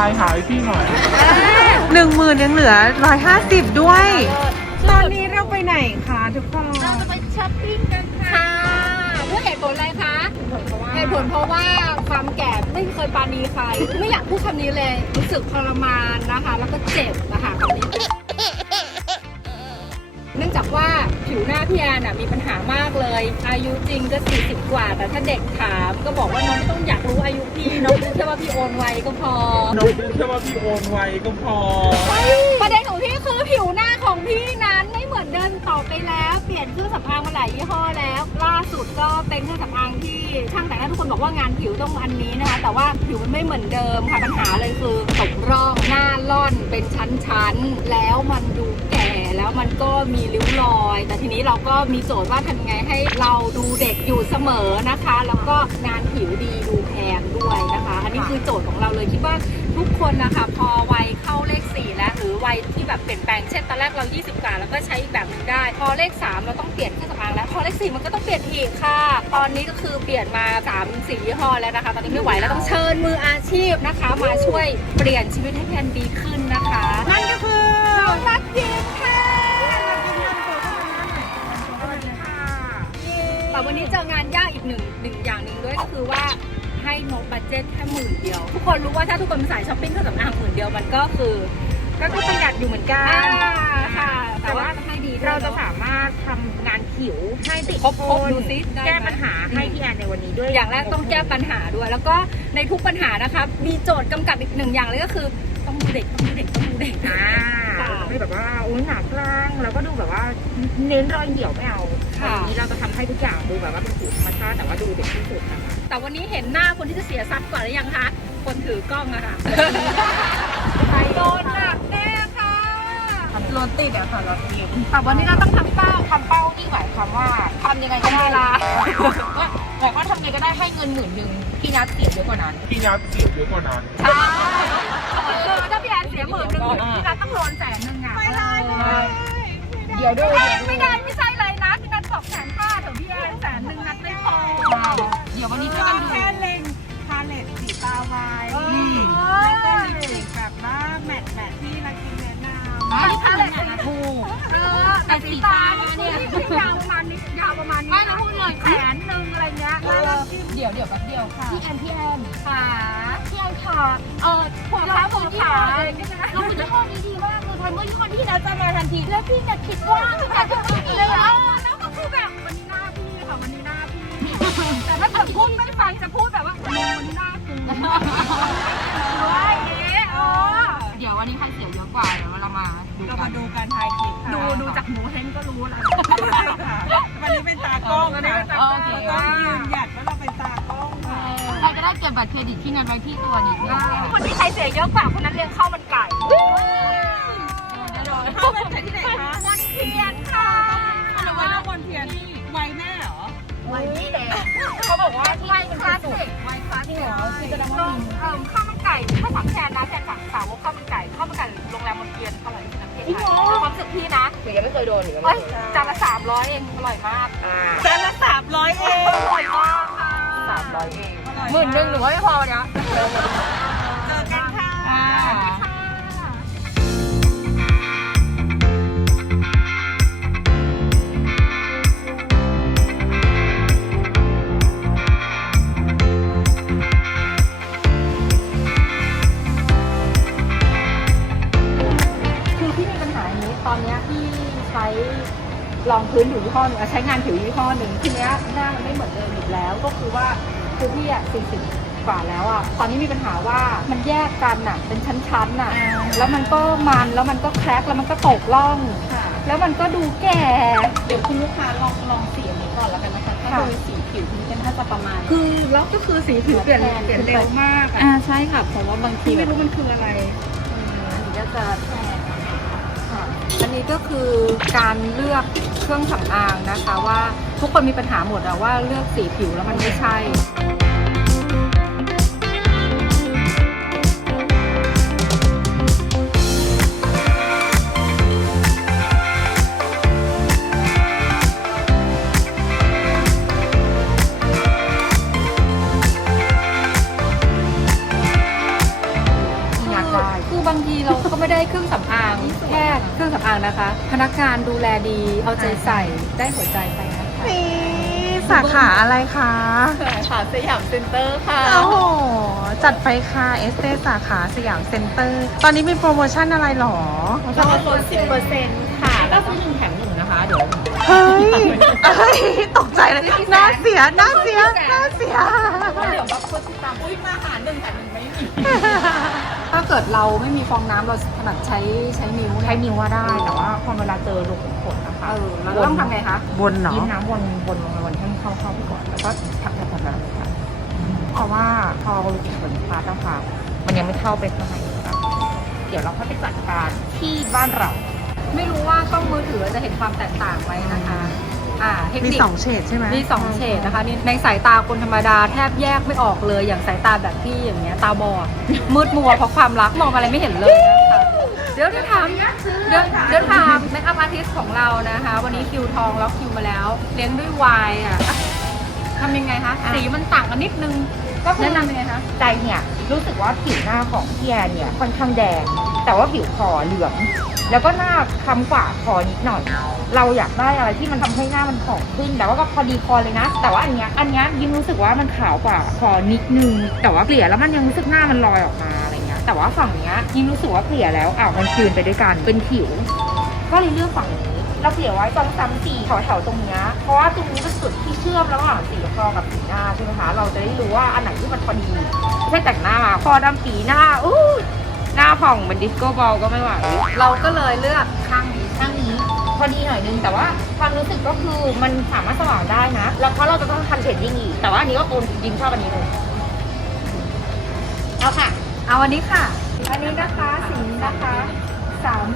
ายหายพี่หน่อยหนึ่งหมื่นยังเหลือร้อยห้าสิบด้วย ตอนนี้เราไปไหนคะทุกคนเราจะไปช้อปปิ้งกันค่ะด้วยเหตุผลอะไรคะเหตุผลเพราะว่าความแก่ไม่เคยปราณีใครไม่อยากพูดคำนี้เลย รู้สึกทรมานนะคะ แล้วก็เจ็บนะคะคำนี้เนื่องจากว่าผิวหน้าพี่แอนน่ะมีปัญหามากเลย อายุจริงก็ 40 กว่า แต่ถ้าเด็กถาม ก็บอกว่าน้องไม่ต้องอยากรู้อายุพี่น้องรู้แค่ว่าพี่โอนไวก็พอ น้องรู้แค่ว่าพี่โอนไวก็พอ ประเด็นของพี่คือผิวหน้าของพี่นั้นไม่เหมือนเดิมต่อไปแล้ว เปลี่ยนเครื่องสำอางมาหลายยี่ห้อแล้ว ล่าสุดก็เป็นเครื่องสำอางที่ช่างแต่งหน้าทุกคนบอกว่างานผิวต้องอันนี้นะคะ แต่ว่าผิวมันไม่เหมือนเดิมค่ะปัญหาเลยคือตกร่องหน้าล่อนเป็นชั้นๆแล้วมันดูแก่ แล้วมันก็มีริ้วรอย แต่ทีนี้เราก็มีโจทย์ว่าทำยังไงให้เราดูเด็กอยู่เสมอนะคะ แล้วก็งานผิวดีดูแพงด้วยนะคะ อันนี้คือโจทย์ของเราเลยคิดว่าทุกคนนะคะพอวัยเข้าเลข4แล้วหรือวัยที่แบบเปลี่ยนแปลงเช่นตอนแรกเรา 20 กว่าแล้วก็ใช้อีกแบบหนึงได้ พอเลข 3 เราต้องเปลี่ยนเครื่องสำอางแล้ว พอเลข 4 มันก็ต้องเปลี่ยนอีกค่ะ ตอนนี้ก็คือเปลี่ยนมา3 4ยี่ห้อแล้วนะคะ ตอนนี้ไม่ไหวแล้วต้องเชิญมืออาชีพนะคะ มาช่วยเปลี่ยนชีวิตให้แพนดีขึ้นนะคะ นั่นก็คือน้องรักยิ้มค่ะ แต่วันนี้เจองานยากอีกหนึ่งหนึ่งอย่างหนึ่งด้วยก็คือว่าให้งบบัตเจ็ตแค่หมื่นเดียว ทุกคนรู้ว่าถ้าทุกคนเป็นสายช้อปปิ้งเครื่องสำอางหมื่นเดียวมันก็คือ ก็คือประหยัดอยู่เหมือนกัอ่านค่ะ แต่ว่าให้ดีด้วยเราจะนอสามารถทำงานผิวให้ติดครบทครบนดูซิได้ไหม แก้ปัญหาให้พี่แอนในวันนี้ด้วยอย่างแรกต้องแก้ปัญหาด้วย แล้วก็ในทุกปัญหานะคะมีโจทย์กำกับอีกหนึ่งอย่างเลยก็คือ ต้องดูเด็กต้องดูเด็กต้องดูเด็ก อ่าเราจะไม่แบบว่าอุ้ยหนากลางแล้วก็ดูแบบว่าเน้นรอยเหี่ยวไม่เอา ค่ะวันนี้เราจะทำให้ทุกอย่างดูแบบว่าเป็นผิวธรรมชาติแต่ว่าดูเด็กที่สุดนะคะแต่วันนี้เห็นหน้าคนที่จะเสียทรัพย์ก่อนหรือยังคะ คนถือกล้องอะค่ะไปโดนหนักแน่ค่ะรถติดอะค่ะรถติดแต่วันนี้เราต้องทำเป้าทำเป้านี่หมายความว่าทำยังไงก็ได้ละว่าหมายความว่าทำไงก็ได้ให้เงินหมื่นหนึ่งพี่นัดเสียเยอะกว่านั้นพี่นัดเสียเยอะกว่านั้นใช่คือถ้าพี่แอนเสียหมื่นหนึ่งพี่นัทต้องโดนแสนหนึ่งอะไม่ได้ไม่ได้เดี๋ยวดู ไม่ได้ไม่ได้ไม่ใช่เลยนะพี่นัท บอกแสนห้าเถอะพี่แอนแสนหนึ่งนัทไม่พอเดี๋ยววันนี้ช่วยกันดู แค่เล็งพาเลตสีตาไวเออ แล้วก็ลิปสติกแบบว่าแมทแมทที่นักกินแนะนำอันนี้ท่าอะไรถูกเออแต่สีตาเนี่ยยาวประมาณนี้ยาวประมาณนี้ไม่เราพูดเลยแสนหนึ่งอะไรเงี้ยเดี๋ยวเดี๋ยวแป๊บเดียวค่ะพี่แอนพี่แอนขาพี่แอนค่ะเออหัวขาหัวขาอะไรอย่างเงี้ยนะเราคุณจะข้อนี้ดีมากเลยทันเมื่อยี่ห้อที่นัดจะมาทันทีแล้วพี่จะคิดว่าพี่จะจะไม่มีเลยเออ ถ้าเกิดพูดไม่ฟังจะพูดแบบว่าวันนี้หน้ากูด้วยเอ๊ะอ๋อเดี๋ยววันนี้ใครเสียเยอะกว่า เดี๋ยวเรามาดูเรากัมานดูการถ่ายคลิปค่ะดูดูจากหมูเฮงก็รู้แล้วค่ะ วันนี้เป็นตากล้องวันนี้ค่ะเป็นตากล้องเราต้องยืนหยัดว่าเราเป็นตากล้องค่ะเราจะได้เก็บบัตรเครดิตที่นัดไว้ที่ตัวนิดนึงคนที่ใครเสียเยอะกว่าคนนั้นเลี้ยงข้าวมันไก่เข้าไปจากที่ไหนคะ วันเทียนค่ะอะไรไว้นอกบนเทียนไวแม่ เหรอวันนี้แหละเขาบอกว่าไวคลาสสิกไวคลาสสิกต้องเอ่อข้าวมันไก่ถ้าถามแทนนะแทนสั่งสาวกข้าวมันไก่ข้าวมันไก่โรงแรมมนเทียนอร่อยที่สุดในประเทศไทยความรู้สึกพี่นะหรือยังไม่เคยโดนหรือยังเอ้ไม่ยเคยจานละสามร้อยเองอร่อยมากอ่าจานละสามร้อยเองอร่อยมากค่ะสามร้อยเองหมื่นหนึ่งหรือว่าไม่พอเนี่ย ห้อหนึงอะใช้งานผิวยี่ห้อหนึ่งทีเนี้ยหน้ามันไม่เหมือนเดิมอีกแล้ว ก็คือว่าคือพี่อะสี่สิบกว่าแล้วอะตอนนี้มีปัญหาว่ามันแยกกันอะ เป็นชั้นๆอะ แล้วมันก็มันแล้วมันก็แครกแล้วมันก็ตกล่องแล้วมันก็ดูแก่ เดี๋ยวคุณลูกค้าลองลองสีอันนี้ก่อนแล้วกันนะคะถ้าค่ะ โดยสีผิวคุณก็น่าจะประมาณคือแล้วก็คือสีผิวเปลี่ยนเปลี่ยนเร็วมากอ่าใช่ค่ะเพราะว่าบางทีพี่แบไม่บรู้มันคืออะไรอันนี้ก็จะแพงค่ะอันนี้ก็คือการเลือกเค รื่องสำอางนะคะ ว่าทุกคนมีปัญหาหมดอะว่าเลือกสีผิวแล้วมันไม่ใช่บางทีเราก็ไม่ได้เครื่องสำ นนะคะ พนักงานดูแลดี เอาใจใส่ ได้หัวใจไปนะคะนี่สาขาอะไรคะค่ะสยามเซ็นเตอร์ค่ะ โอ้โห จัดไปค่ะเอสเตสาขาสยามเซ็นเตอร์ ตอนนี้มีโปรโมชั่นอะไรหรอก็ลดสิบเปอร์เซ็นต์ค่ะแล้วก็หนึ่งแถมหนึ่งนะคะ เดี๋ยวเฮ้ยเฮ้ย ตกใจเลยน่าเสียน่าเสียน่าเสียเดี๋ยวแบบคนติดตามอุ้ยมาหาหนึ่งแถมหนึ่งไม่มี ถ้าเกิดเราไม่มีฟองน้ำเราถนัดใช้ใช้นิ้วใช้นิ้วว่าได้แต่ว่าพอเวลาเจอลูกขนนะคะเออเราต้องทำไงคะ บนเนาะยิ้มน้ำวนวนลงมาวนให้เข้าเข้าไปก่อนแล้วก็พักพักพักพักค่ะเพราะว่าพอลูกขนพาดนะคะมันยังไม่เข้าไปข้างในค่ะเดี๋ยวเราค่อยไปจัดการที่บ้านเรา ไม่รู้ว่ากล้องมือถือจะเห็นความแตกต่างไหมนะคะ อ่าเทคมีนิค สองเฉดใช่ไหมมีสองเฉดนะคะนี่ในสายตาคนธรรมดาแทบแยกไม่ออกเลยอย่างสายตาแบบพี่อย่างเงี้ยตาบอดมืดมัวเพราะความรักมองอะไรไม่เห็นเลยนะคะเดี๋ยวจะถามเดี๋ยวเดี๋ยวถามเมคอัพอาร์ติสของเรานะคะ วันนี้คิวทองล็อกคิวมาแล้ว เลี้ยงด้วยวายอะทำยังไงคะสีมันต่างกันนิดนึงก็คือแนะนำยังไงคะ ใจเนี่ยรู้สึกว่าผิวหน้าของพี่แอนเนี่ยค่อนข้างแดง แต่ว่าผิวคอเหลือง แล้วก็หน้าคล้ำกว่าคอนิดหน่อย เราอยากได้อะไรที่มันทำให้หน้ามันผองขึ้น แต่ว่าก็พอดีคอเลยนะ แต่ว่าอันเนี้ยอันเนี้ยยิ้มรู้สึกว่ามันขาวกว่าคอนิดนึง แต่ว่าเกลี่ยแล้วมันยังรู้สึกหน้ามันลอยออกมาอะไรเงี้ย แต่ว่าฝั่งเนี้ยยิ้มรู้สึกว่าเกลี่ยแล้วอ้าวมันคืนไปด้วยกันเป็นผิว ก็เลยเลือกฝั่งนี้เราเกลี่ยไว้สองสามสี่แถวๆตรงเนี้ยเพราะว่าตรงนี้เป็นจุดที่เชื่อมระหว่างสีคอกับสีหน้าใช่ไหมคะ เราจะได้รู้ว่าอันไหนที่มันพอดีไม่ใช่แต่งหน้ามาคอดำสีหน้าอู้ หน้าผ่องเป็นดิสโก้บอลก็ไม่ไหวเราก็เลยเลือกข้างนี้ข้างนี้ พอดีหน่อยนึงแต่ว่าความรู้สึกก็คือมันสามารถสว่างได้นะ แล้วเพราะเราจะต้องทำเชดดิ้งอีก แต่ว่าอันนี้ก็โอนยิงชอบอันนี้เลยเอาค่ะ เอาอันนี้ค่ะ อันนี้นะคะสีนะคะสาม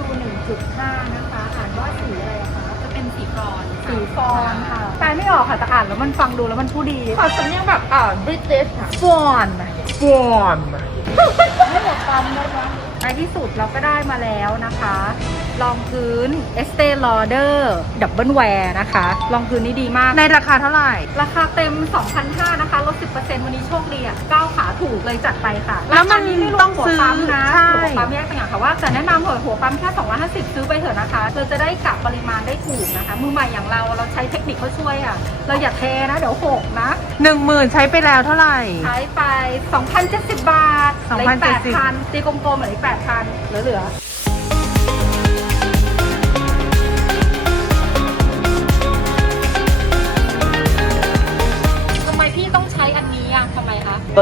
W หนึ่งจุดห้านะคะ อ่านว่าสีอะไรอะคะจะ เป็นสีฟรอนสีฟอนค่ะแปลไม่ออกค่ะแต่อ่านแล้วมันฟังดูแล้วมันผู้ดีขอสำเนียงแบบอ่าบริติชค่ะฟอนฟอนไม่หมดความเลยนะในที่สุดเราก็ได้มาแล้วนะคะ รองพื้น Estee Lauder Double Wear นะคะ รองพื้นนี้ดีมาก ในราคาเท่าไหร่ ราคาเต็ม 2,500นะคะลด 10%วันนี้โชคดีอะก้าวขาถูกเลยจัดไปค่ะ แล้วมันราคานี้ไม่รวต้องหัวซื้อปั๊มนะใช่หัวปั๊มแยกต่างหากค่ะว่าแต่แนะนำเถอะหัวปั๊มแค่ 250 ซื้อไปเถอะนะคะ เราจะได้กะปริมาณได้ถูกนะคะ มือใหม่อย่างเราเราใช้เทคนิคเขาช่วยอะ เราอย่าเทนะเดี๋ยวหกนะ หนึ่งหมื่นใช้ไปแล้วเท่าไหร่ ใช้ไป 2,070 บาทเหลืออีก2,070 8,000ตีกลมๆเหลืออีก8,000เหลือเ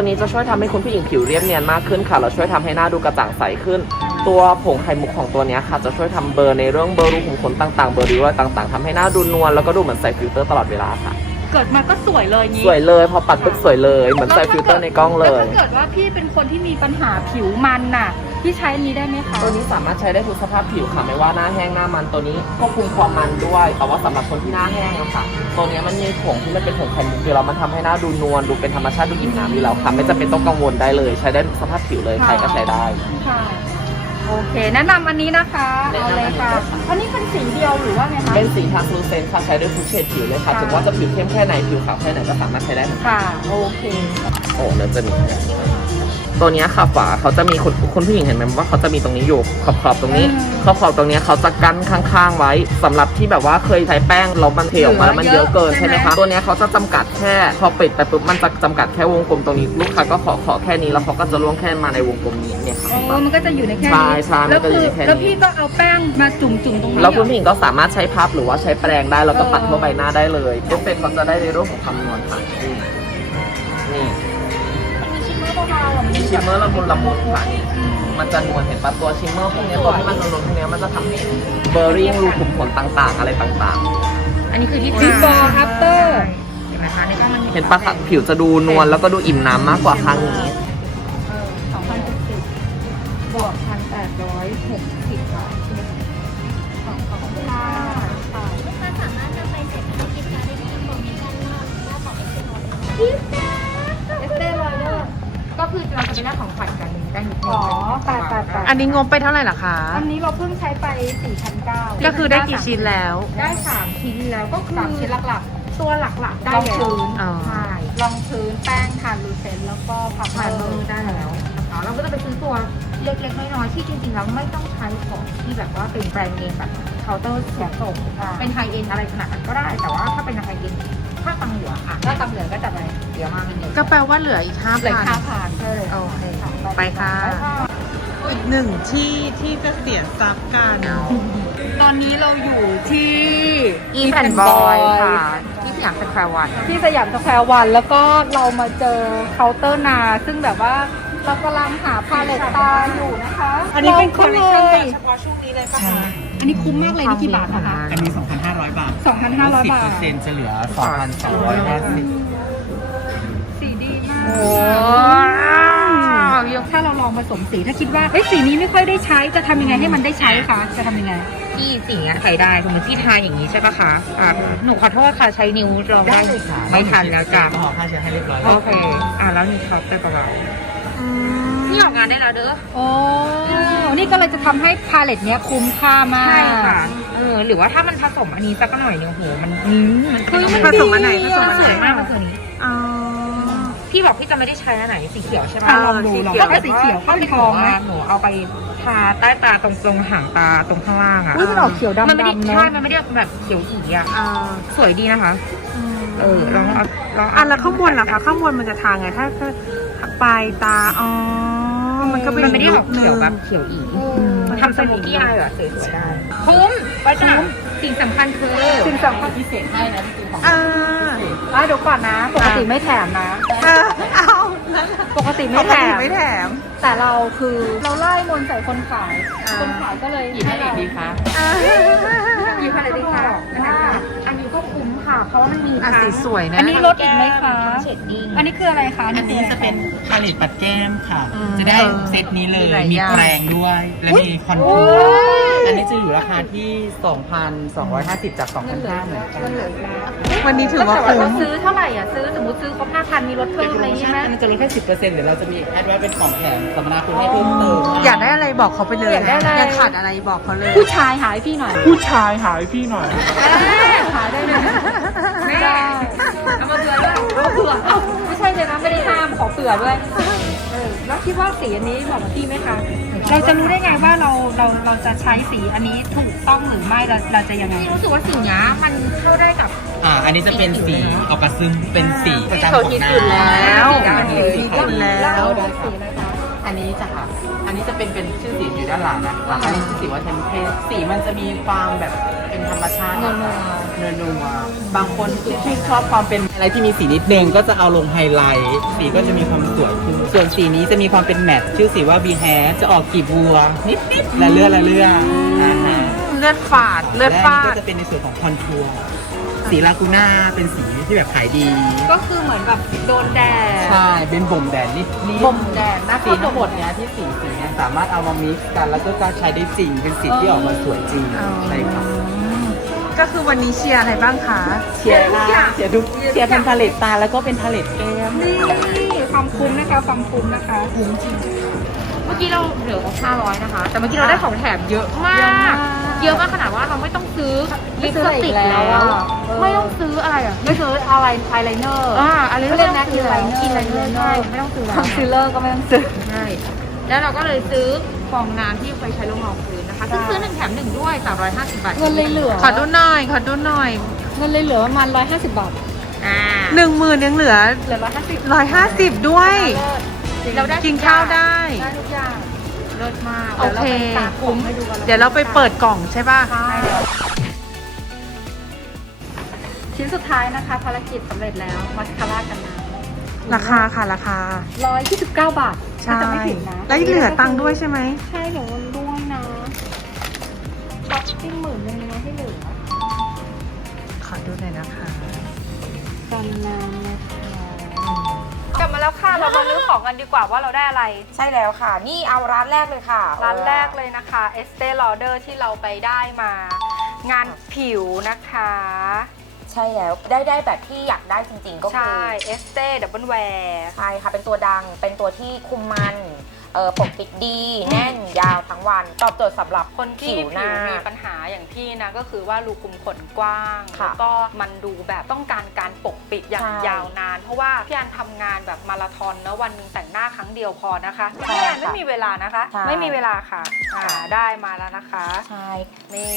ตัวนี้จะช่วยทำให้คุณผู้หญิงผิวเรียบเนียนมากขึ้นค่ะ แล้วช่วยทำให้หน้าดูกระจ่างใสขึ้น ตัวผงไข่มุกของตัวเนี้ยค่ะ จะช่วยทำเบลอร์ในเรื่องเบลอร์รูขุมขนต่างๆ เบลอร์ริ้วรอยต่าง ๆทำให้หน้าดูนวลแล้วก็ดูเหมือนใส่ฟิลเตอร์ตลอดเวลาค่ะ เกิดมาก็สวยเลยงี้สวยเลยพอปัดปุ๊บสวยเลยเหมือนใส่ฟิลเตอร์ในกล้องเลแวยถ้าเกิดว่าพี่เป็นคนที่มีปัญหาผิวมันน่ะ พี่ใช้อันนี้ได้ไหมคะ ตัวนี้สามารถใช้ได้ทุกสภาพผิวค่ะไม่ว่าหน้าแห้งหน้ามันตัวนี้ควบคุมความมันด้วย แต่ว่าสำหรับคนที่หน้าแห้งอะค่ะ ตัวเนี้ยมันมีผงที่มันเป็นผงไข่มุกอยู่แล้วมันทำให้หน้าดูนวลดูเป็นธรรมชาติดูอิ่มน้ำอยู่แล้วค่ะไม่จำเป็นต้องกังวลได้เลย ใช้ได้ทุกสภาพผิวเลยใครก็ใช้ได้ ค่ะ โอเค แนะนำอันนี้นะคะแนะเอานำเลยค่ะ อันนี้เป็นสีเดียวหรือว่าไงคะ เป็นสีทาร์ l ลูเซนค่ะใช้ได้ทุกเฉดผิวเลยค่ะค่ะ ถึงว่าจะผิวเข้มแค่ไหนผิวขาวแค่ไหนก็สามารถใช้ได้เหมือนกันค่ะ โอเค โอ้เดี๋ยวจะมี ตัวเนี้ยค่ะฝาเขาจะมีคุณคุณผู้หญิงเห็นไหมว่าเขาจะมีตรงนี้อยู่ขอบขอบๆตรงนี้อืมขอบขอบๆตรงเนี้ยเขาจะกั้นข้างๆไว้สำหรับที่แบบว่าเคยใช้แป้งแล้วมันเทออกมาแล้วมันเยอะเกินเยอะใช่ไหมใช่ไหมคะตัวเนี้ยเขาจะจำกัดแค่พอปิดไปปุ๊บมันจะจำกัดแค่วงกลมตรงนี้ลูกค้าก็ขอขอแค่นี้แล้วเขาก็จะล่วงแค่มาในวงกลมนี้เนี่ยค่ะอ๋อมันก็จะอยู่ในแค่ใช่นี้ใช่มันแล้วก็จะคือยู่ในแค่นี้แล้วพี่ก็เอาแป้งมาจุ่มจุ่มๆตรงนี้แล้วคุณเหรอผู้หญิงก็สามารถใช้พับหรือว่าใช้แปรงได้แล้วก็เออปัดทั่วใบหน้าได้เลยเอฟเฟกต์เขาจะได้ในรูปของคำนวณค่ะ ชิมเมอร์ละมุนละมุนค่ะนี่มันจะนวลเห็นปะตัวชิมเมอร์พวกเนี้ยตัวที่มันนวลๆพวกเนี้ยมันจะทำให้เบอร์ริ่งรูขุมขนต่างๆ อะไรต่างอันนี้คือที่บิฟอร์อัปเตอร์เห็นไหมคะในกล้องมันมีๆ เห็นปะคะผิวจะดูนวลแล้วก็ดูอิ่มน้ำมากกว่าข้างนี้ เออสองพันเจ็ดสิบบวกพันแปดร้อยหกสิบบาทใช่ไหมคะขอบคุณค่ะลูกค้าสามารถนำไปเสร็จภารกิจการได้ที่โปรโมชั่นหน้าหน้าของเอสเซนอล เอสเตอร์ลอยเดอร์ ก็ คือเราจะเป็นหน้าของขวัญกันได้นิดนึงอ๋อไปไปไป อันนี้งบไปเท่าไหร่ล่ะคะ อันนี้เราเพิ่งใช้ไป4,900ก็คือได้กี่ชิ้นแล้ว ได้สามชิ้นแล้วก็คือสามชิ้นหลักตัวหลักๆๆได้รองแล้วพื้นอ๋อ ใช่รองพื้นแป้งทานลูเซนแล้วก็พับผ่านมือได้แล้วนะคะเราก็จะไปซื้อตัวเล็กๆน้อยๆที่จริงๆแล้วไม่ต้องใช้ของที่แบบว่าเป็นแบรนด์เนมแบบเคาน์เตอร์เสียส่ง เป็นไฮเอ็นอะไรขนาดนั้นก็ได้ แต่ว่าถ้าเป็นไฮเอ็น ถ้าตังเหลืออะถ้าตังเหลือก็จะไปเดี๋ยวมาเป็นเงินก็แปลว่าเหลืออีกห้าเหลือพันค่าผ่านใช่เลยโอเคไปค่ะ อีกหนึ่งที่ที่จะเสียทรัพย์กัน ตอนนี้เราอยู่ที่อีแผ่นบอยค่ะ ที่สยามสแควร์วัน ที่สยามสแควร์วัน แล้วก็เรามาเจอเคาน์เตอร์นา ซึ่งแบบว่าเรากำลังหาพาเลตตาอยู่นะคะอันนี้เป็นคลอองลเลเลคชั่นยเฉพาะช่วงนี้เลยปะคะ อันนี้คุ้มมากเลยนี่กี่บาทนะคะอันนี้ 2,500 บาท2,500 บาท 10%จะเหลือ 2,250สีดีมากโอ้ยถ้าเราลองผสมสีถ้าคิดว่าเอ้ยสีนี้ไม่ค่อยได้ใช้จะทำยังไงให้มันได้ใช้คะจะทำยังไงพี่สีเนี้ยใช้ได้สมมติพี่ทาอย่างนี้ใช่ปะคะอะหนูขอโทษค่ะใช้นิ้วลองได้ไม่ทันแล้วจ้ะก็ขอค่าเชื้อให้เรียบร้อยโอเค อะแล้วนี่เขาไปเบาๆนี่ออก งานได้แล้วเด้อ โอ้นี่ก็เลยจะทำให้พาเลตเนี้ยคุ้มค่ามาก ใช่ค่ะ เออ หรือว่าถ้ามันผสมอันนี้สักหน่อยเนี่ยโห มันอืมมันเฮ้ยมันผสมอันไหนผสมมันอันสไหนวยมากมันสวยนี้ อ๋อ พี่บอกพี่จะไม่ได้ใช้อันไหนสีเขียวใช่ไหมอะลองดูลองดูถ้าสีเขียวถ้าเข้าไปเป็นททอองงไหมนะหนูเอาไปทาใต้ตาตรงตรงหางตาตรงข้างล่างอะอุ้ยมันออกเขียวดำมันไม่ได้ดำเนาะ ใช่ มันไม่ได้แบบเขียวอีอะ อ่าสวยดีนะคะ เออลองเอาลองอะแล้วข้างบนล่ะคะข้างบนมันจะทางไงถ้าถ้าปลายตา อ๋อ มันก็เป็นมันไม่ได้ออกลุคเขียวหแบนึ่บงเขียวอีอืมทำสโมกี้อายแบบสวยๆได้คุ้มไปจ้ะสิ่งสำคัญคือสิ่งสำคัญพิเศษให้นะจริงๆของอ่าอะเดี๋ยวก่อนนะ ปกติไม่แถมนะ เออเอาแล้วปกติปไม่กแถติมไม่แถม แต่เราคือเราไล่มนต์ใส่คนขาย อ่า คนขายก็เลยหยิบให้อีกดีคะอ่าอยู่ค่ะเลยดีค่ะอันนี้ก็คุ้มค่ะ เพราะว่ามันมีอะสีสวยนะอันนี้ลดอีกไหมคะเชดดิ้งอันนี้คืออะไรคะอันนี้จะเป็นพาเลตปัดแก้มค่ะอืมจะได้เซตนี้เลย มีหลายมีอย่างแปรงด้วย และมีคอนทูร์ อันนี้จะอยู่ราคาที่ 2,250 จาก 2,500เหมือนกันวันนี้ถือว่าแต่ว่าคุ้เรามซื้อเท่าไหร่อะซื้อสมมติซื้อครบห้าพันมีลดเพิ่มอะไรอย่างงี้ไหมอันนั้นจะลดแค่10%เดี๋ยวเราจะมีแอดไว้เป็นของแถมสัมมนาคุณให้เพิ่มเติมอยากได้อะไรบอกเขาไปเลยอยากได้อะไรอยากขาดอะไรบอกเขาเลย ผู้ชายหายพี่หน่อยผู้ชายหายพี่หน่อยหายได้ไหมแม่ได้เอามาเบื่อด้วยเอาเผื่อเอาไม่ใช่เลยนะไม่ได้ห้ามขอเผื่อด้วยเออแล้วคิดว่าสีอันนี้เหมาะกับพี่ไหมคะ เราจะรู้ได้ไงว่าเราเราเราจะใช้สีอันนี้ถูกต้องหรือไม่เราเราจะยังไงพี่รู้สึกว่าสิ่งนี้มันเข้าได้กับ อ่า อันนี้จะเป็นสีออกกระซึมเป็นสีประจำเขาของคิดหน้าอยู่แล้วสีดำเลยคิดอยู่แล้วเข้าได้ค่ะ อันนี้จะค่ะ อันนี้จะเป็นเป็นชื่อสีอยู่ด้านหลังนะคะอันนี้ชื่อสีว่าเทมเพสสีมันจะมีความแบบเป็นธรรมชาตินัวเนื้อนัวบางคนที่ชื่นชอบความเป็นอะไรที่มีสีนิดนึงก็จะเอาลงไฮไลท์ สีก็จะมีความสวยขึ้นส่วนสีนี้จะมีความเป็นแมทชื่อสีว่าบีแฮจะออกกลีบบัว นิดๆละเลือละเลืออ่าฮะเลือดฝาด เลือดและฝานี่ดก็จะเป็นในส่วนของคอนทัวร์ สีลากูน่าเป็นสีที่แบบขายดี ก็คือเหมือนแบบโดนแดด ใช่ เป็นบ่มแดดนิดนิดบ่มแดดนะสีทั้งหมดเนี้ยที่สีสีเนี้ยสามารถเอามามิกซ์กันแล้วก็การใช้ได้จริง เป็นสีที่ออกมาสวยจริงอ๋อ ใช่ครับ ก็คือวันนี้เชียร์อะไรบ้างคะเชียร์นะเชียร์ทุกเชียร์เป็นพาเลตตาแล้วก็เป็นพาเลตแก้ม นี่ความคุ้มนะคะความคุ้มนะคะคุ้มจริง เมื่อกี้เราเหลือ500 นะคะ แต่เมื่อกี้เราได้ของแถมเยอะมาก เยอะมาก ขนาดว่าเราไม่ต้องซื้อลิปสติกแล้วอะไม่ต้องซื้ออะไรอะไม่ซื้ออะไรไอไลเนอร์ อ่าอะไรเขาเรียกนะกินอะไร eyeliner กินอะไรเลยใช่ไม่ต้องซื้อคแล้อว นซีลเลอร์ก็ไม่ต้องซื้อ ใช่ แล้วเราก็เลยซื้อฟองน้ำที่ไปใช้ลงรองพื้นนะคะ ซึ่งซื้อหนึ่งแถมหนึ่งด้วย 350 บาทเงินเลยเหลือ ขอดูหน่อย ขอดูหน่อย เงินเลยเหลือประมาณ150 บาท อ่าหนึ่งหมื่นยังเหลือเหลือ150 ร้อยห้าสิบด้วย เราได้กินข้าวได้ ได้ทุกอย่าง เลิศมากโอเค ดี๋ยวราไปตากผมให้ดูกันเดี๋ยวเราไปเปิดกล่องใช่ป่ะ ใช่ชิ้นสุดท้ายนะคะ ภารกิจสำเร็จแล้วมัสคาร่ากันน้ำราคาค่ะราคา129 บาทใช่น่าจะไม่ถึงนะแล้วเหลือตังค์ด้วยใช่ไหม ใช่เหลือเงินด้วยนะช็อปปิ้งหมื่นหนึงเลยนะที่เหลือขอดูหน่อยนะคะ กันน้ำนะคะ กลับมาแล้วค่ะ เรามาลื้อของกันดีกว่าว่าเราได้อะไร ใช่แล้วค่ะ นี่เอาร้านแรกเลยค่ะ ร้านแรกเลยนะคะ Estee Lauder ที่เราไปได้มา งานผิวนะคะ ใช่แล้วได้ได้แบบที่อยากได้จริงๆก็คืใช่อ Estee Double Wear ใช่ค่ะเป็นตัวดังเป็นตัวที่คุมมันเอออปกปิดดีแน่นยาวทั้งวัน ตอบโจทย์สำหรับคนที่ผิวหน้าผิวมีปัญหาอย่างพี่นะก็คือว่ารูขุมขนกว้างค่ะแล้วก็มันดูแบบต้องการการปกปิดอย่างใช่ยาวนาน เพราะว่าพี่อันทำงานแบบมาราธอนนะวันหนึงแต่งหน้าครั้งเดียวพอนะคะใช่พี่อันไม่ค่ะมีเวลานะคะ ใช่ไม่มีเวลาค่ะอ่าค่ะ ได้มาแล้วนะคะ ใช่ นี่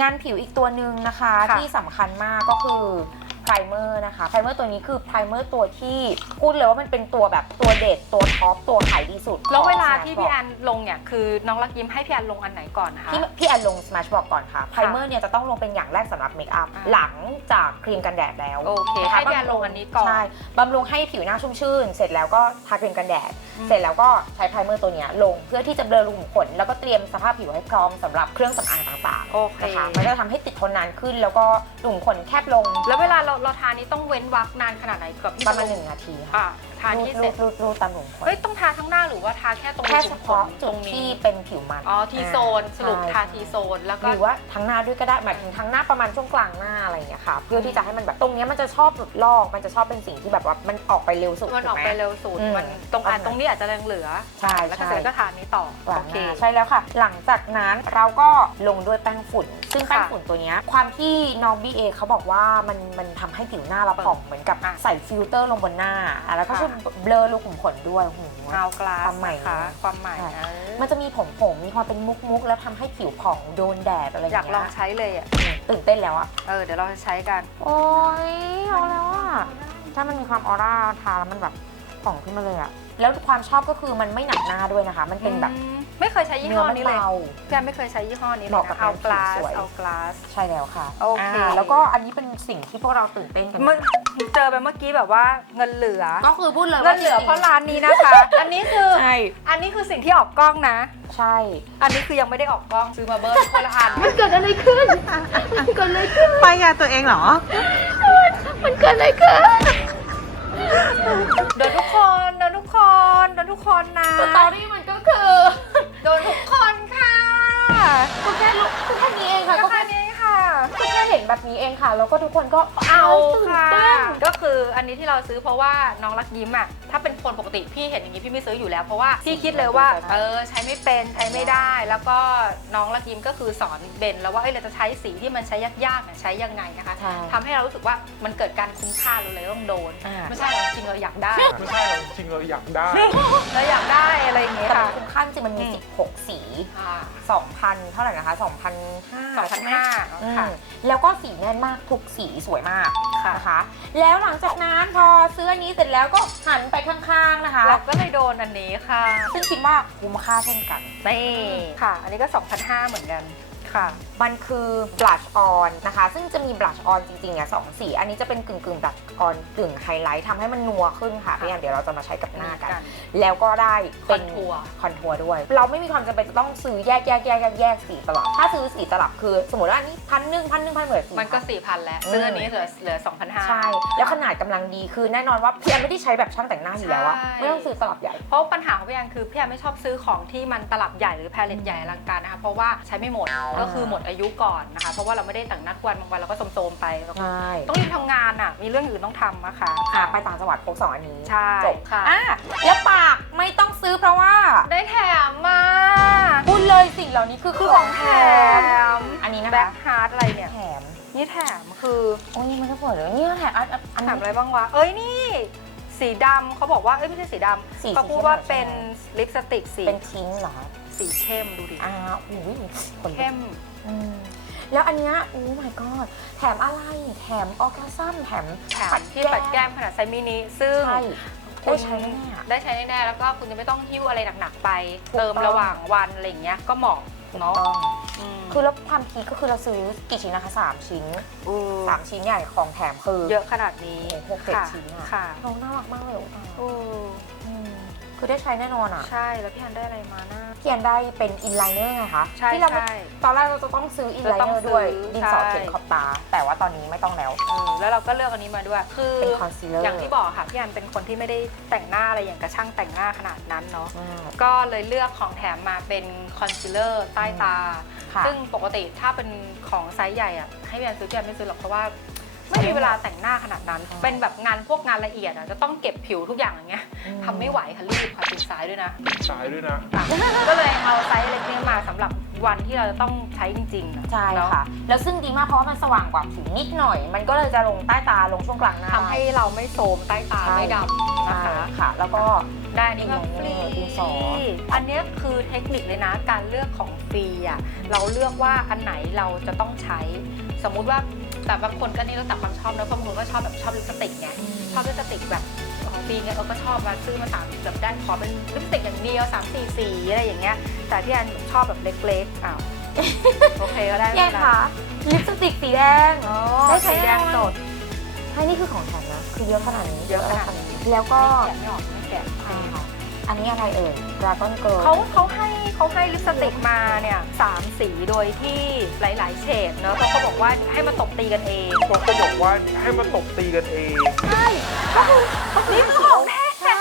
งานผิวอีกตัวหนึ่งนะคะ ค่ะที่สำคัญมากก็คือไพรเมอร์นะคะ ไพรเมอร์ตัวนี้คือไพรเมอร์ตัวที่พูดเลยว่ามันเป็นตัวแบบตัวเด็ดตัวท็อปตัวขายดีสุดแล้วเวลาของที่ Smashbox พี่อันลงเนี่ยคือน้องรักยิ้มให้พี่อันลงอันไหนก่อนนะคะพี่พี่แอนลง Smash บอกก่อนค่ะ ไพรเมอร์เนี่ยจะต้องลงเป็นอย่างแรกสำหรับเมคอัพอ่าหลังจากครีมกันแดดแล้วโอเคนะะให้พี่แอนลงอันนี้ก่อนใช่บำรุงให้ผิวหน้าชุ่มชื่น เสร็จแล้วก็ทาครีมกันแดดอืมเสร็จแล้วก็ใช้ไพรเมอร์ตัวเนี้ยลงเพื่อที่จะเบลอรูขุมขนแล้วก็เตรียมสภาพผิวให้พร้อมสำหรับเครื่องสำอางต่างโอเคๆนะคะมันจะทำให้ติดทนนานขึ้นแล้วก็รูขุมขนแคบลง แล้วเวลาเราเราทานนี้ต้องเว้นวักนานขนาดไหนกับพี่ประมาณจหนึ่งนาทีค่ะ อะทานที่เสร็จรูดรูดรูดตามรูขุมขนเฮ้ยต้องทาทั้งหน้าหรือว่าทาแค่ตรงแค่รูเฉขุมขพาะนจุตดรงนี้ที่เป็นผิวมันอ๋อทีโซนสรุปใช่ทาทีโซนแล้วก็ หรือว่าทั้งหน้าด้วยก็ได้หมายถึงทั้งหน้าประมาณช่วงกลางหน้าอะไรอย่างเงี้ยค่ะ เพื่อที่จะให้มันแบบตรงเนี้ยมันจะชอบหลุดลอก มันจะชอบเป็นสิ่งที่แบบว่ามันออกไปเร็วสุดมันออกถูหไปเร็วสุดอืมมันตรงอันเอาหน่อยตรงนี้อาจจะยังเหลือใช่แล้วก็ใช่ เสร็จแล้วก็ทานนี้ต่อ กลาโองหเค น้าใช่แล้วค่ะ หลังจากนั้นเราก็ลงด้วยแป้งฝุ่น ซึ่งค่ะแป้งฝุ่นตัวเนี้ยความที่น้องบีเอเขาบอกว่ามันมันทำให้ผิวหน้าเราผ่องเหมือนกับอะใส่ฟิลเตอร์ลงบนหน้าอะแล้วก็ค่ะช่วยเบลอรูขุมขนด้วยโอ้โหฮาวกลาสความใหม่ นะคะความใหม่ใช่นะมันจะมีผงผงๆมีความเป็นมุกมุกๆแล้วทำให้ผิวผ่องโดนแดดอะไรออยากย่างลเงี้องยใช้เลยอะอืมตื่นเต้นแล้วอะเออ เดี๋ยวเราจะใช้กัน โอ้ยเอาแล้วอะถ้ามันมีความออร่าทาแล้วมันแบบผ่องขึ้นมาเลยอะ แล้วความชอบก็คือมันไม่หนักหน้าด้วยนะคะ มันเป็นแบบอืมไม่เคยใช้ยี่เนื้ห้ออมันนี้เลยเบาพี่อันไม่เคยใช้ยี่ห้อนี้เหเลยมาะกับนะเอากลาสผิวสวย เอากลาส ใช่แล้วค่ะโอเคาแล้วก็อันนี้เป็นสิ่งที่พวกเราตื่นเต้นกันเมื่อเจอไปเมื่อกี้แบบว่าเงินเหลือก็คือพูดเลยเงิว่านเหลือจงๆเพราะร้านนี้นะคะ อันนี้คือใช่อันนี้คือสิ่งที่ออกกล้องนะ ใช่ อันนี้คือยังไม่ได้ออกกล้องซื้อมาเบิร์นคนละอัน มันเกิดอะไรขึ้น มันเกิดอะไรขึ้น ไปยาตัวเองเหรอ มันเกิดอะไรขึ้น โดนทุกคนโดนทุก คนโดนทุกคนนะสตอรี่มันก็คือ โดนทุกคนค่ะคุณแค่รู้คุณแค่นี้เองค่ะก็ก็แค่แค่นี้ ค่ะคุณแค่เห็นแบบนี้เองค่ะ แล้วก็ทุกคนก็เอาตื่นค่ะเต้นก็คืออันนี้ที่เราซื้อเพราะว่าน้องรักยิ้มอะถ้าเป็นคนปกติพี่เห็นอย่างนี้พี่ไม่ซื้ออยู่แล้ว เพราะว่าพี่คิดเลยว่าเออใช้ไม่เป็นใช้ไม่ได้แล้วก็น้องรักยิ้มก็คือสอนเบนแล้วว่าเอ้ยเราจะใช้สีที่มันใช้ยากๆเนี่ยใช้ยังไงนะคะใช่ทำให้เรารู้สึกว่ามันเกิดการคุ้มค่าเราเลยต้องโดน อ่า ไม่ใช่เราจริงเราอยากได้ ไม่ใช่เราจริงเราอยากได้ เราอยากได้อะไรอย่างเงี้ยแต่ค่ะมันคุ้มค่าจริงมันมี อืม 16 สี อ่า2,000 เท่าไหร่นะคะ 2,500 สองพันห้าอืมค่ะแล้วก็สีแน่นมากทุกสีสวยมากค่ะนะคะ แล้วหลังจากนั้นพอซื้ออันนี้เสร็จแล้วก็หันไปข้างๆนะคะ เราก็เลยโดนอันนี้ค่ะ ซึ่งคิดว่าคุ้มค่าเช่นกันนี่ค่ะ อันนี้ก็ 2,500เหมือนกัน ค่ะ มันคือ blush on นะคะ ซึ่งจะมี blush on จริงๆเนี่ยสองสี อันนี้จะเป็นกึ่งกึ่ง blush on กึ่งไฮไลท์ทำให้มันนัวขึ้นค่ะค่ะพี่แอนเดี๋ยวเราจะมาใช้กับหน้ากันกัน แล้วก็ได้เป็นคอนทัวร์ คอนทัวร์ด้วย เราไม่มีความจำเป็นจะต้องซื้อแยกแยกแยกแยกแยกสีตลับ ถ้าซื้อสีตลับคือ สมมติว่าอันนี้พันหนึ่งพันหนึ่งพันเหมือนสี มันก็ 4,000 แล้ว ซื้ออันนี้เหลือเหลือ 2,500 ใช่ แล้วขนาดกำลังดีคือแน่นอนว่าพี่แอนไม่ได้ใช้แบบช่างแต่งหน้าอยู่แล้วอะใช่ ไม่ต้องซื้อตลับใหญ่ เพราะปัญหาของพี่แอนคือพี่แอนไม่ชอบซื้อของที่มันตลับใหญ่หรือแพลเลตใหญ่อลังการนะคะเพราะว่าใช้ไม่หมดก็คือหมดอายุก่อนนะคะ เพราะว่าเราไม่ได้แต่งหน้าทุกวันบางวันเราก็โสมๆไปแล้วก็ใช่ต้องรีบทำงานอะ มีเรื่องอื่นต้องทำนะคะอะไปต่างจังหวัดพกสองอันนี้ใช่จบค่ะ อะแล้วปากไม่ต้องซื้อเพราะว่าได้แถมมาพูดเลยสิ่งเหล่านี้คือคือขขอองงแถแถมมอันนี้นะแบ็คะคฮาร์ดอะไรเนี่ย แถมนี่แถมคือโอ้ยมันก็เปิดเลยเนี่ยแถมอันอันอัน แถมอะไรบ้างวะ เอ้ยนี่ สีดำเขาบอกว่าเอ้ยไม่ใช่สีดสีำเขาพูดว่าสีเข้มเป็นใช่ไหมลิปสติกสีเป็นทิ้งเหรอคะ สีเข้มดูดิอ่าอุ้ยคนลุกเข้มอืมแล้วอันเนี้ยโอ้ my god แถมอะไร แถมออร์แกซัมแถมแถมที่ปัดแก้มขนาดไซส์มินิซึ่ง ใช่ ได้ใช้แน่ๆอะได้ใช้แน่ๆแล้วก็คุณจะไม่ต้องหิ้วอะไรหนักๆไป ถูกต้องเติมระหว่างวันอะไรอย่างเงี้ยก็เหมาะเนาะต้องอืมคือแล้วความพีคก็คือเราซื้อกี่ชิ้นนะคะสามชิ้นอืมสามชิ้นใหญ่ของแถมคือเยอะขนาดนี้โอ้โหหกเจ็ดค่ะชิ้นอะ ค่ะน้องน่ารักมากเลยโอ้ตาย อืมอืม คือได้ใช้แน่นอนอะใช่แล้วพี่ฮันได้อะไรมานะ พี่แอนได้เป็นอินไลเนอร์ไงคะใช่ที่เราไม่ใช่ตอนแรกเราจะต้องซื้ออินไลจะต้เนองอร์ด้วยซื้อดินสอใช่ เขียนขอบตา แต่ว่าตอนนี้ไม่ต้องแล้ว เออแล้วเราก็เลือกอันนี้มาด้วย คือเป็นคอนซีลเลอร์อย่างที่บอกค่ะพี่ฮันเป็นคนที่ไม่ได้แต่งหน้าอะไรอย่างกระช่างแต่งหน้าขนาดนั้นเนาะ อืม ก็เลยเลือกของแถมมาเป็นคอนซีลเลอร์ใต้ตา ค่ะ ซึ่งปกติถ้าเป็นของไซส์ใหญ่อะให้พี่แอนซื้อพี่แอนไม่ซื้อหรอกเพราะว่า ไม่มีเวลาแต่งหน้าขนาดนั้น เป็นแบบงานพวกงานละเอียดอะจะต้องเก็บผิวทุกอย่างอย่างเงี้ยทำไม่ไหวค่ะรีบค่ะติดสายด้วยนะสายด้วยนะค่ะก็เลยเอาไซส์เล็กนี้มาสำหรับวันที่เราจะต้องใช้จริงๆนะใช่เนอค่ะ แล้วซึ่งดีมากเพราะว่ามันสว่างกว่าผิวนิดหน่อย มันก็เลยจะลงใต้ตาลงช่วงกลางหน้า ทำให้เราไม่โทรมใต้ตาใช่ ไม่ดำนะใช่คะค่ะ แล้วก็ได้อันนี้ก็ฟรีดินสอ อันเนี้ยคือเทคนิคเลยนะ การเลือกของฟรีอะ เราเลือกว่าอันไหนเราจะต้องใช้ สมมุติว่า แต่บางคนก็นี่แล้วแต่ความชอบนะบางคนก็ชอบแบบชอบลิปสติกไงชอบลิปสติกแบบของฟรีไงเออก็ชอบมาซื้อมาสามแบบได้ขอเป็นลิปสติกอย่างเดียวสามสี่สีอะไรอย่างเงี้ยแต่ที่อันชอบแบบเล็กๆอ้าวโอเคก็ได้แย่ค่ะลิปสติกสีแดง อ๋อได้สีแดงสดใช่นี่คือของฉันนะ คือเยอะขนาดนี้เยอะขนาดนี้ แล้วก็ แกะไม่ออกไม่แกะใช่ค่ะ อันนี้อะไรเอ่ยดราก้อนเกิร์ลเขาเขาให้เขาให้ลิปสติกมาเนี่ยสามสีโดยที่หลาย ๆ เฉดเนอะเพราะเขาบอกว่าให้มาตบตีกันเองเขาก็บอกว่าให้มันตบตีกันเองใช่ก็คือนี่คือของแท้ใช่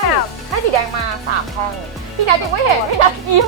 ให้สีแดงมาสามแท่งพี่นัทยังไม่เห็นพี่นัทยิ้ม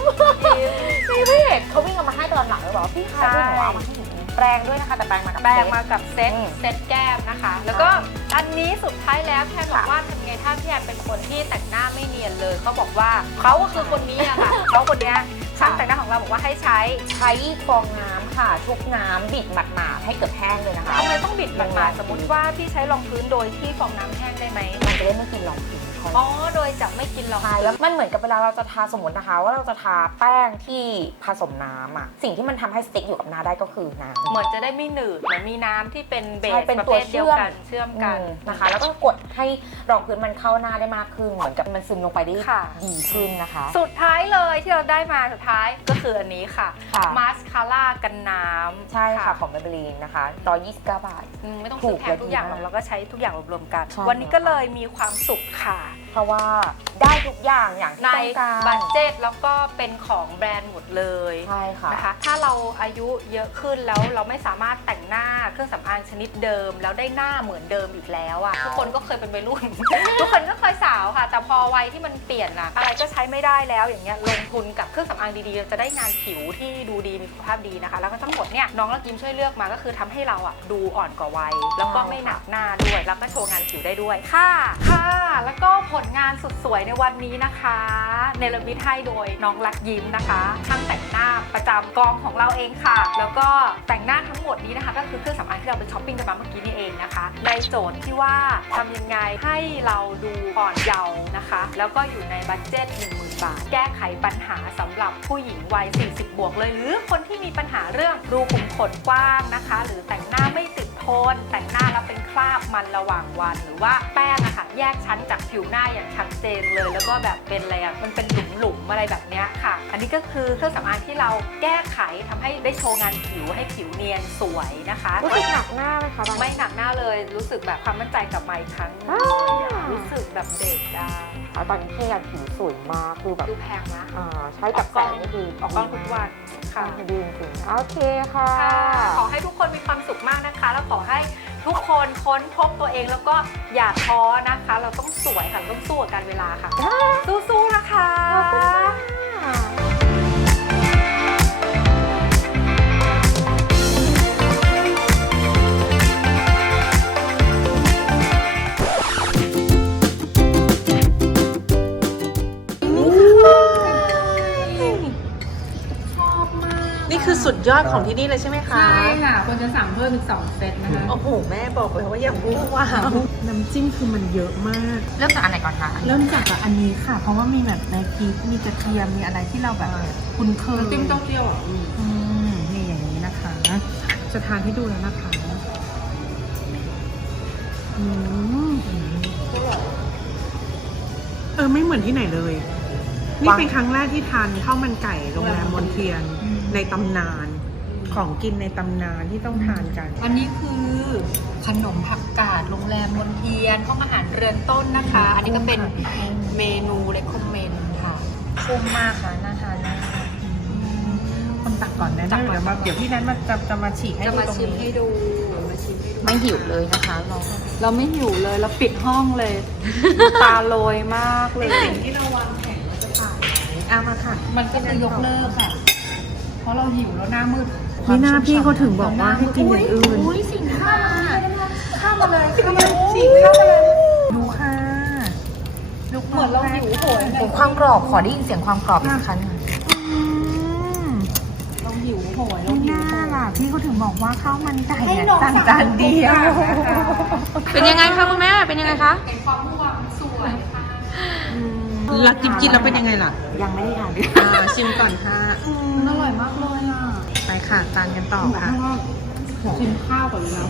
พี่ไม่เห็นเขาวิ่งเอามาให้ตอนหลังเลยบอกว่าพี่คะพี่หนูเอามาให้หนูแปรงด้วยนะคะแต่แปรงมากับแปรงเซ็ตมากับเซ็ตอืมเซ็ตแก้มนะคะ แล้วก็อันนี้สุดท้ายแล้วแค่บอกว่าทำไงถ้าพี่แอนเป็นคนที่แต่งหน้าไม่เนียนเลยเขาบอกว่าเขาก็คือคนนี้อะค่ะ เขาคนเนี้ยช่างแต่งหน้าของเราบอกว่าให้ใช้ใช้ฟองน้ำค่ะชุบน้ำบิดหมาดๆให้เกือบแห้งเลยนะคะทำไมต้องบิดหมาดๆสมมติว่าพี่ใช้รองพื้นโดยที่ฟองน้ำแห้งได้ไหมมันจะได้ไม่กินรองพื้น เขาอ๋อ โดยจะไม่กินรองใช่พื้นแล้วมันเหมือนกับเวลาเราจะทาสมมตินะคะ ว่าเราจะทาแป้งที่ผสมน้ำอะสิ่งที่มันทำให้สติ๊กอยู่กับหน้าได้ก็คือน้ำ เหมือนจะได้ไม่หนืดเหมือนมีน้ำที่เป็นเบใช่สเป็นประตัวเภทเดียวกันเชื่เชื่ออมมกันนะคะ แล้วก็กดให้รองพื้นมันเข้าหน้าได้มากขึ้น เหมือนกับมันซึมลงไปได้ค่ะ ดีขึ้นนะคะ สุดท้ายเลยที่เราได้มาสุดท้ายก็คืออันนี้ค่ะค่ะ มาสคาร่ากันน้ำใช่ค่ะของเมเบลีนนะคะ129 บาท อืมไม่ต้องถูซื้อกแพงทุกอย่างหรอกและดีมากเราก็ใช้ทุกอย่างรวมๆกัน ใช่ วันนี้ก็เลยมีความสุขค่ะ เพราะว่าได้ทุกอย่างอย่างที่ในต้องการบัตเจ็ตแล้วก็เป็นของแบรนด์หมดเลยใช่ค่ะ นะคะ ถ้าเราอายุเยอะขึ้นแล้วเราไม่สามารถแต่งหน้าเครื่องสำอางชนิดเดิม แล้วได้หน้าเหมือนเดิมอีกแล้วอะทุกคนก็เคยเป็นวัยรุ่น ทุกคนก็เคยสาวค่ะ แต่พอวัยที่มันเปลี่ยนอะอะไรก็ใช้ไม่ได้แล้วอย่างเงี้ยลงทุนกับเครื่องสำอางดีๆเราจะได้งานผิวที่ดูดีมีสุขภาพดีนะคะ แล้วก็ทั้งหมดเนี่ยน้องละกิมช่วยเลือกมาก็คือทำให้เราอะดูอ่อนกว่าวัย แล้วก็ไม่หนักหน้าด้วยแล้วก็โชว์งานผิวได้ด้วยค่ะค่ะ แล้วก็ผลลงานสุดสวยในวันนี้นะคะ เนรมิตให้โดยน้องลักยิ้มนะคะช่างแต่งหน้าประจำกองของเราเองค่ะ แล้วก็แต่งหน้าทั้งหมดนี้นะคะ ก็คือเครื่องสำอางที่เราไปช้อปปิ้งกันมาเมื่อกี้นี่เองนะคะ ในโจทย์ที่ว่าทำยังไงให้เราดูอ่อนเยาว์นะคะ แล้วก็อยู่ในบัตเจ็ต10,000 บาท แก้ไขปัญหาสำหรับผู้หญิงวัย 40 บวกเลย หรือคนที่มีปัญหาเรื่องรูขุมขนกว้างนะคะ หรือแต่งหน้าไม่ติด โทนแต่งหน้าแล้วเป็นคราบมันระหว่างวัน หรือว่าแป้งอะค่ะแยกชั้นจากผิวหน้าอย่างชัดเจนเลย แล้วก็แบบเป็นอะไรอะมันเป็นหลุมๆอะไรแบบเนี้ยค่ะ อันนี้ก็คือเครื่องสำอางที่เราแก้ไขทำให้ได้โชว์งานผิวให้ผิวเนียนสวยนะคะรู้สึกหนักหน้าไหมคะบางไม่หนักหน้าเลยรู้สึกแบบความมั่นใจกลับมาอีกครั้ง แบบเด็กได้อะตอนนี้พยายามผิวสวยมากคือแบบดูแพงนะ อ่าใช้กับแสงนี่คือออกกล้องทุกวันค่ะ ดีจริงๆโอเคค่ะ ค่ะขอให้ทุกคนมีความสุขมากนะคะ แล้วขอให้ทุกคนค้นพบตัวเองแล้วก็อย่าท้อนะคะ เราต้องสวยค่ะ ต้องสู้กับการเวลาค่ะ สู้ๆนะคะนี่คือ สุดยอดของที่นี่เลยใช่ไหมคะ ใช่ค่ะควรจะสั่งเพิ่มอีก2เซตนะคะโอ้โห แม่บอกเลยว่าอย่าพูดว้าวน้ำจิ้มคือมันเยอะมาก เริ่มจากอันไหนก่อนคะ เริ่มจากอันนี้ค่ะ เพราะว่ามีแบบในพริกมีกระเทียมมีอะไรที่เราแบบคุ้นเคยจิ้มเต้าเจี้ยวอะอืมนี่อย่างนี้นะคะ จะทานให้ดูแล้วนะคะอืมเออไม่เหมือนที่ไหนเลย นี่เป็นครั้งแรกที่ทานข้าวมันไก่โรงแรมมนเทียน ในตำนานของกินในตำนานที่ต้องทานกัน อันนี้คือขนมผักกาดโรงแรมมนเทียนห้องอาหารเรือนต้นนะคะ อันนี้ก็เป็นเมนูเลคคอมเมนต์ค่ะคุ้มมากค่ะน่าทานมากคนตักก่อนนะตักก่อนเดี๋ยวมาเดี๋ยวพี่แนทมาจะจะมาฉีกให้จะดูมาตรงชิมนี้ให้ดูมาชิมให้ดูไม่หิวเลยนะคะลองเราไม่หิวเลยเราปิดห้องเลย ตาโรยมากเลยสิ่งที่เราวางแผนว่าจะถ่ายไว้อะมาค่ะ มันก็คือยกเลิกค่ะเพ ราะเราหิวแล้วหน้ามืดนี่หน้าพี่เขาถึงบอกว่าให้กินอย่างอื่นอุ้ยสินค้าข้ามมาเลยข้ามมาฉีกข้ามมาเลยดูค่ะดูเหมือนเราหิวโหยความกรอบขอได้ยินเสียงความกรอบอีกครั้งหนึ่งเราหิวโหยเราหิวน่าล่ะพี่เขาถึงบอกว่าข้าวมันไก่ให้เนี่ยน้องสั่งสั่งจานเดียวเป็นยังไงคะคุณแม่เป็นยังไงคะ ลักกินกินแล้วเป็นยังไงล่ะยังไม่ได้ทานเลยอ่าชิมก่อนค่ะมันอร่อยมากเลยอะไปค่ะ จานกันต่อค่ะชิมข้าวก่อนเลยนะ